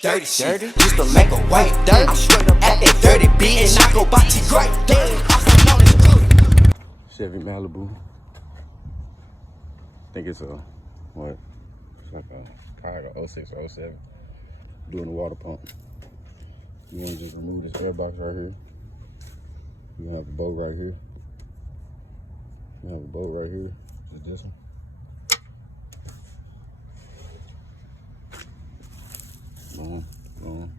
dirty shit. Used to make a white dirt. I'm straight up at that dirty bitch. And I go body great. Also known as good. Chevy Malibu. I think it's a, what? It's like a probably 06 or 07. Doing the water pump. You want to just remove this air box right here. You have a boat right here. You have a boat right here. Just this one. Boom, boom.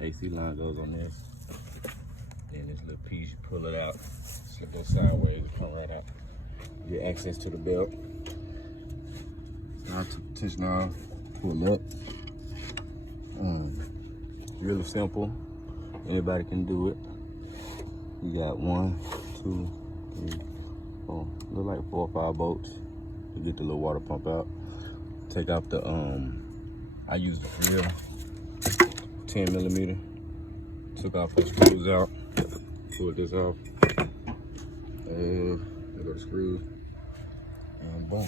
AC line goes on this. Then this little piece, you pull it out, slip it sideways, come right out. Get access to the belt. Now tension off, pull up. Really simple. Anybody can do it. You got 1, 2, 3, 4. Look like 4 or 5 bolts. You get the little water pump out. Take off the I used the real 10mm. Took off the screws out. Pulled this off. There go the screws. And boom.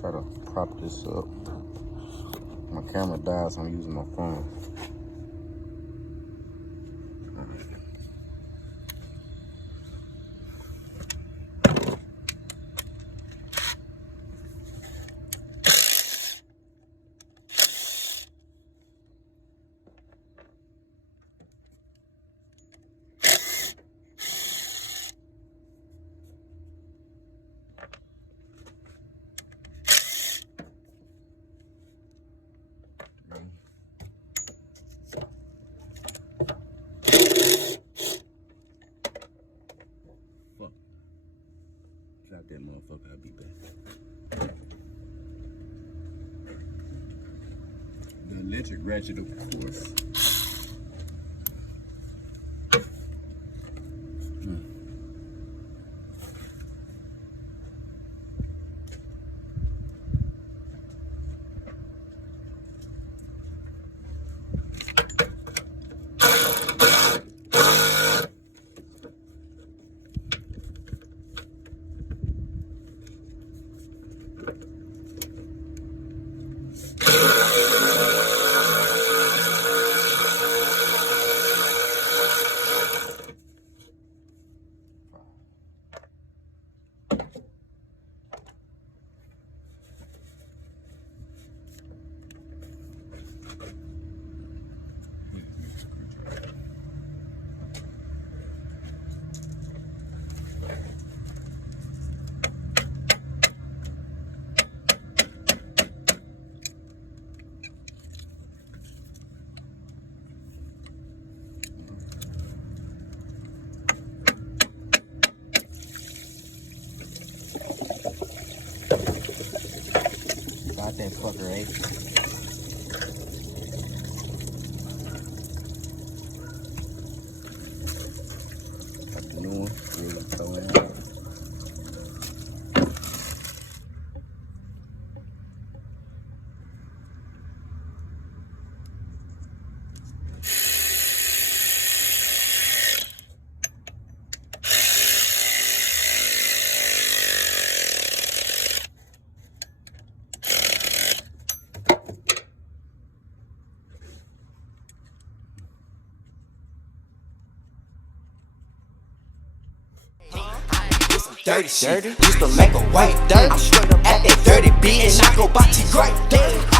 Try to prop this up. My camera died, so I'm using my phone. Drop that motherfucker, I'll be back. The electric ratchet, of course. Got that fucker, eh? Got the new one. We're gonna throw it out. Dirty shit. Used to make a white dirt. I'm straight up at that dirty bitch. And I go body great.